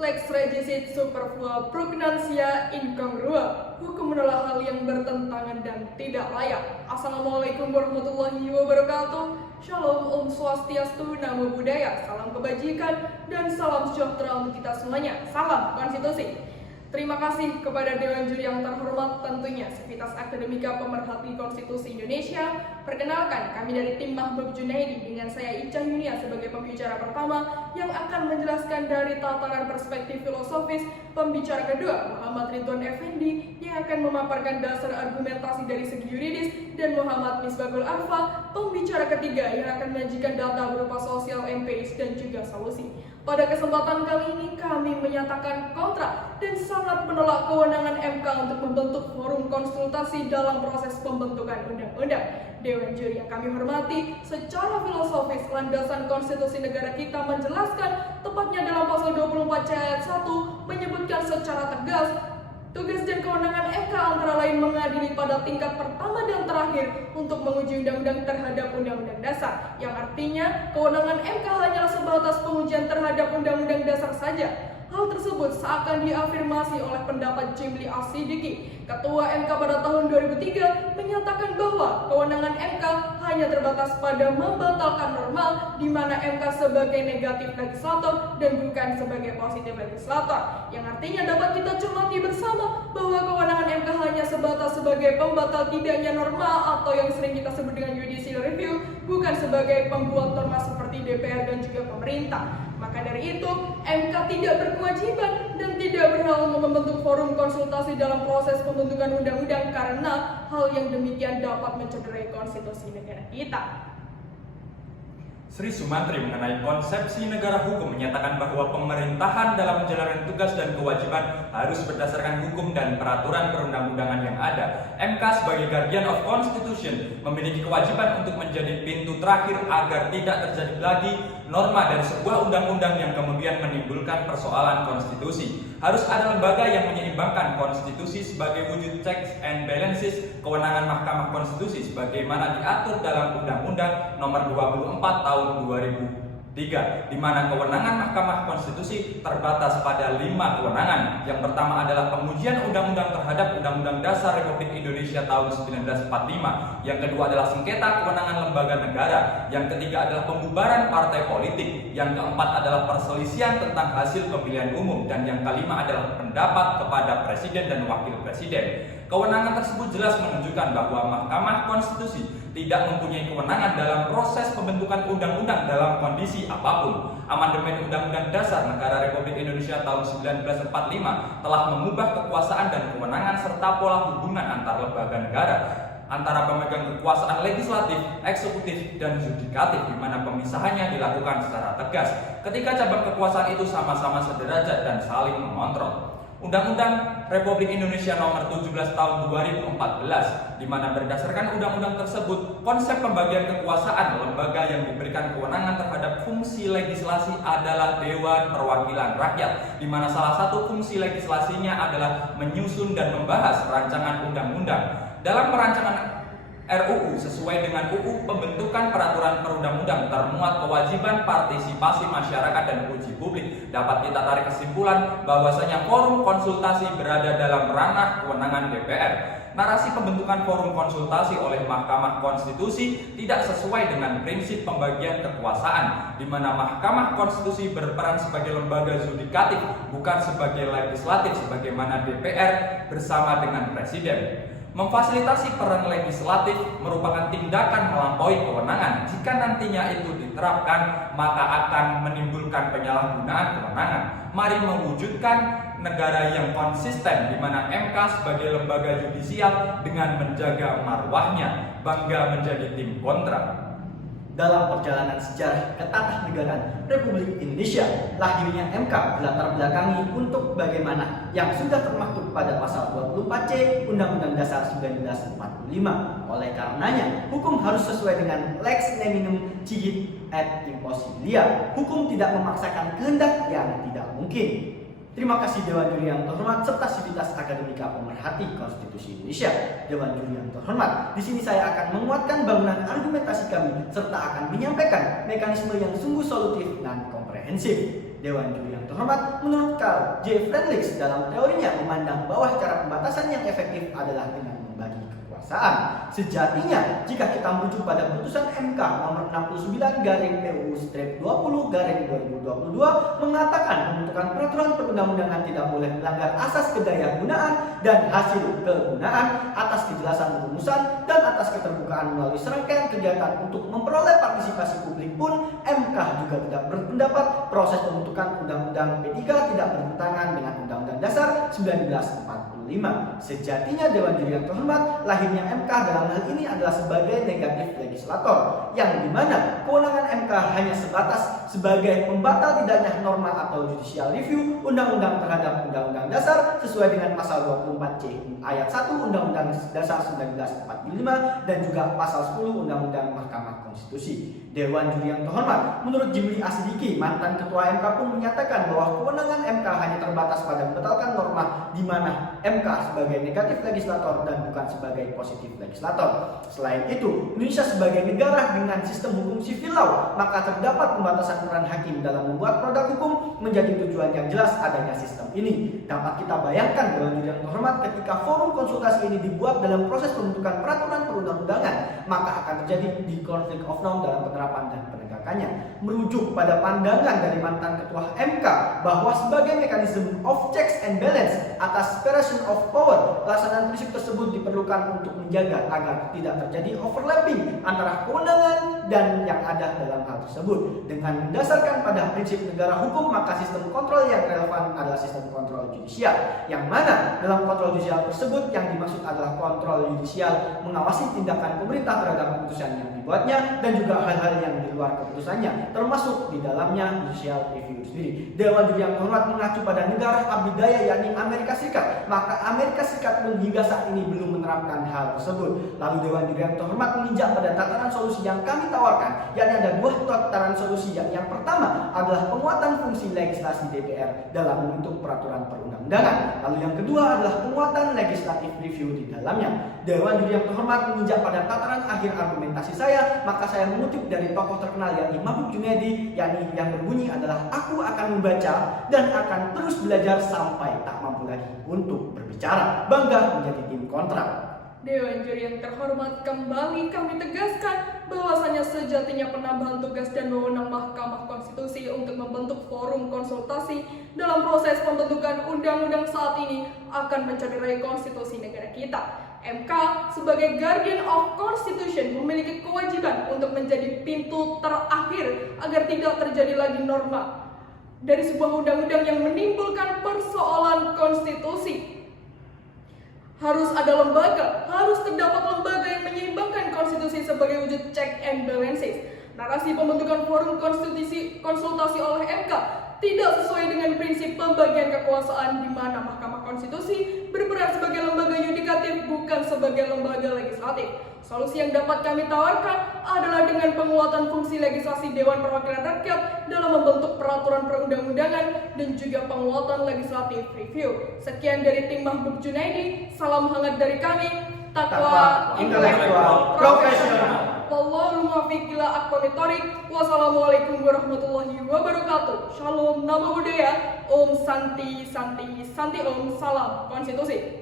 Lex regicide superflua prognansia incongrua. Hukum adalah hal yang bertentangan dan tidak layak. Assalamualaikum warahmatullahi wabarakatuh. Shalom, Om Swastiastu, Namo Buddhaya, salam kebajikan, dan salam sejahtera untuk kita semuanya. Salam konstitusi. Terima kasih kepada Dewan Juri yang terhormat, tentunya Sivitas Akademika Pemerhati Konstitusi Indonesia. Perkenalkan, kami dari tim Mahbub Junaidi dengan saya Ica Yunia sebagai pembicara pertama yang akan menjelaskan dari tataran perspektif filosofis. Pembicara kedua, Muhammad Ridwan Effendi yang akan memaparkan dasar argumentasi dari segi yuridis, dan Muhammad Misbahul Arfa, pembicara ketiga yang akan menyajikan data berupa sosial empiris dan juga solusi. Pada kesempatan kali ini kami menyatakan kontra dan sangat menolak kewenangan MK untuk membentuk forum konsultasi dalam proses pembentukan undang-undang. Dewan Juri yang kami hormati, secara filosofis landasan konstitusi negara kita menjelaskan, tepatnya dalam pasal 24C ayat 1 menyebutkan secara tegas, tugas dan kewenangan MK antara lain mengadili pada tingkat pertama dan terakhir untuk menguji undang-undang terhadap undang-undang dasar, yang artinya kewenangan MK hanyalah sebatas pengujian terhadap undang-undang dasar saja. Hal tersebut seakan diafirmasi oleh pendapat Jimli As-Siddiqi, Ketua MK pada tahun 2003, menyatakan bahwa kewenangan MK hanya terbatas pada membatalkan norma, di mana MK sebagai negatif legislator dan bukan sebagai positif legislator, yang artinya dapat kita cermati bersama bahwa kewenangan MK hanya sebatas sebagai pembatal tidaknya norma atau yang sering kita sebut dengan judicial review, bukan sebagai pembuat norma seperti DPR dan juga pemerintah. Maka dari itu, MK tidak berkewajiban dan tidak berhak untuk membentuk forum konsultasi dalam proses pembentukan undang-undang karena hal yang demikian dapat mencederai konstitusi negara kita. Sri Sumantri mengenai konsepsi negara hukum menyatakan bahwa pemerintahan dalam menjalankan tugas dan kewajiban harus berdasarkan hukum dan peraturan perundang-undangan yang ada. MK sebagai Guardian of Constitution memiliki kewajiban untuk menjadi pintu terakhir agar tidak terjadi lagi norma dari sebuah undang-undang yang kemudian menimbulkan persoalan konstitusi. Harus ada lembaga yang menyeimbangkan konstitusi sebagai wujud checks and balances kewenangan Mahkamah Konstitusi sebagaimana diatur dalam Undang-Undang Nomor 24 Tahun 2003, di mana kewenangan Mahkamah Konstitusi terbatas pada 5 kewenangan. Yang pertama adalah pengujian undang-undang terhadap Undang-Undang Dasar Republik Indonesia tahun 1945. Yang kedua adalah sengketa kewenangan lembaga negara. Yang ketiga adalah pembubaran partai politik. Yang keempat adalah perselisihan tentang hasil pemilihan umum. Dan yang kelima adalah pendapat kepada presiden dan wakil presiden. Kewenangan tersebut jelas menunjukkan bahwa Mahkamah Konstitusi tidak mempunyai kewenangan dalam proses pembentukan undang-undang dalam kondisi apapun. Amandemen Undang-Undang Dasar Negara Republik Indonesia tahun 1945 telah mengubah kekuasaan dan kewenangan serta pola hubungan antar lembaga negara, antara pemegang kekuasaan legislatif, eksekutif, dan yudikatif, di mana pemisahannya dilakukan secara tegas ketika cabang kekuasaan itu sama-sama sederajat dan saling mengontrol. Undang-Undang Republik Indonesia Nomor 17 Tahun 2014, di mana berdasarkan undang-undang tersebut, konsep pembagian kekuasaan lembaga yang diberikan kewenangan terhadap fungsi legislasi adalah Dewan Perwakilan Rakyat, di mana salah satu fungsi legislasinya adalah menyusun dan membahas rancangan undang-undang. Dalam perancangan RUU sesuai dengan UU Pembentukan Peraturan Perundang-undang termuat kewajiban partisipasi masyarakat dan uji publik. Dapat kita tarik kesimpulan bahwasanya forum konsultasi berada dalam ranah kewenangan DPR. Narasi pembentukan forum konsultasi oleh Mahkamah Konstitusi tidak sesuai dengan prinsip pembagian kekuasaan, di mana Mahkamah Konstitusi berperan sebagai lembaga yudikatif, bukan sebagai legislatif sebagaimana DPR bersama dengan Presiden. Memfasilitasi peran legislatif merupakan tindakan melampaui kewenangan. Jika nantinya itu diterapkan, maka akan menimbulkan penyalahgunaan kewenangan. Mari mewujudkan negara yang konsisten, di mana MK sebagai lembaga yudisial dengan menjaga marwahnya, bangga menjadi tim kontra. Dalam perjalanan sejarah ketatanegaraan Republik Indonesia, lahirnya MK berlatar belakangi untuk bagaimana yang sudah termaktub pada pasal 24C Undang-Undang Dasar 1945. Oleh karenanya, hukum harus sesuai dengan lex neminem cigit et impossibilia. Hukum tidak memaksakan kehendak yang tidak mungkin. Terima kasih Dewan Juri yang terhormat serta Sivitas Akademika Pemerhati Konstitusi Indonesia. Dewan Juri yang terhormat, di sini saya akan menguatkan bangunan argumentasi kami serta akan menyampaikan mekanisme yang sungguh solutif dan komprehensif. Dewan Juri yang terhormat, menurut Carl J. Friedrich dalam teorinya memandang bahwa cara pembatasan yang efektif adalah dengan membagi kekuasaan. Sejatinya, jika kita merujuk pada putusan MK nomor 69/PUU/20/2022 mengatakan pembentukan peraturan perundang-undangan tidak boleh melanggar asas kedayagunaan dan hasil kegunaan, atas kejelasan perumusan dan atas keterbukaan melalui serangkaian kegiatan untuk memperoleh partisipasi publik pun, MK juga tidak berpendapat proses pembentukan Undang-Undang P3 tidak bertentangan dengan Undang-Undang Dasar 1945. Sejatinya Dewan Juri yang terhormat, lahirnya MK dalam hal ini adalah sebagai negatif legislator, yang dimana kewenangan MK hanya sebatas sebagai pembatal tidaknya norma atau judicial review undang-undang terhadap Undang-Undang Dasar sesuai dengan pasal 24C ayat 1 Undang-Undang Dasar 1945 dan juga pasal 10 Undang-Undang Mahkamah Konstitusi. Dewan Juri yang terhormat, menurut Jimli Asidiki, mantan ketua MK pun menyatakan bahwa kewenangan MK hanya terbatas pada membatalkan norma, di mana MK sebagai negatif legislator dan bukan sebagai positif legislator. Selain itu, Indonesia sebagai negara dengan sistem hukum civil law, maka terdapat pembatasan peran hakim dalam membuat produk hukum. Menjadi tujuan yang jelas adanya sistem ini. Dapat kita bayangkan Dewan Juri yang terhormat, ketika forum konsultasi ini dibuat dalam proses pembentukan peraturan perundang-undangan, maka akan terjadi di conflict of law dalam penerapan dan penegakannya. Merujuk pada pandangan dari mantan ketua MK bahwa sebagai mekanisme of checks and balance atas separation of power, pelaksanaan prinsip tersebut diperlukan untuk menjaga agar tidak terjadi overlapping antara kewenangan dan yang ada dalam hal tersebut. Dengan mendasarkan pada prinsip negara hukum, maka sistem kontrol yang relevan adalah sistem kontrol judisial, yang mana dalam kontrol judisial tersebut yang dimaksud adalah kontrol judisial mengawasi tindakan pemerintah terhadap keputusan yang dibuatnya dan juga hal-hal yang di luar keputusannya, termasuk di dalamnya judicial review sendiri. Dewan Juri yang terhormat mengacu pada negara abdidaya yakni Amerika Serikat, maka Amerika Serikat pun hingga saat ini belum menerapkan hal tersebut. Lalu Dewan Juri yang terhormat menginjak pada tataran solusi yang kami tawarkan, yakni ada dua tataran solusi. Yang pertama adalah penguatan fungsi legislasi DPR dalam membentuk peraturan perundang-undangan. Lalu yang kedua adalah penguatan legislative review di dalamnya. Dewan Juri yang terhormat menginjak pada tataran akhir argumentasi saya, maka saya mengutip dari tokoh terkenal yakni Mahbub Junaidi, yakni yang berbunyi adalah aku akan membaca dan akan terus belajar sampai tak mampu lagi untuk berbicara. Bangga menjadi tim kontrak. Dewan Juri yang terhormat, kembali kami tegaskan bahwasanya sejatinya penambahan tugas dan wewenang Mahkamah Konstitusi untuk membentuk forum konsultasi dalam proses pembentukan undang-undang saat ini akan mencederai konstitusi negara kita. MK sebagai Guardian of Constitution memiliki kewajiban untuk menjadi pintu terakhir agar tidak terjadi lagi norma dari sebuah undang-undang yang menimbulkan persoalan konstitusi. Harus ada lembaga, harus terdapat lembaga yang menyeimbangkan konstitusi sebagai wujud check and balances. Narasi pembentukan forum konsultasi oleh MK tidak sesuai dengan prinsip pembagian kekuasaan, di mana Mahkamah Konstitusi berperan sebagai lembaga yudikatif bukan sebagai lembaga legislatif. Solusi yang dapat kami tawarkan adalah dengan penguatan fungsi legislasi Dewan Perwakilan Rakyat dalam membentuk peraturan perundang-undangan dan juga penguatan legislatif review. Sekian dari tim Mahbub Junaidi, salam hangat dari kami, takwa intelektual profesional. Wallahu muwaffiq ila aqwamit thoriq. Wassalamualaikum warahmatullahi wabarakatuh. Shalom, nama budaya. Om Santi Santi Santi Om. Salam konstitusi.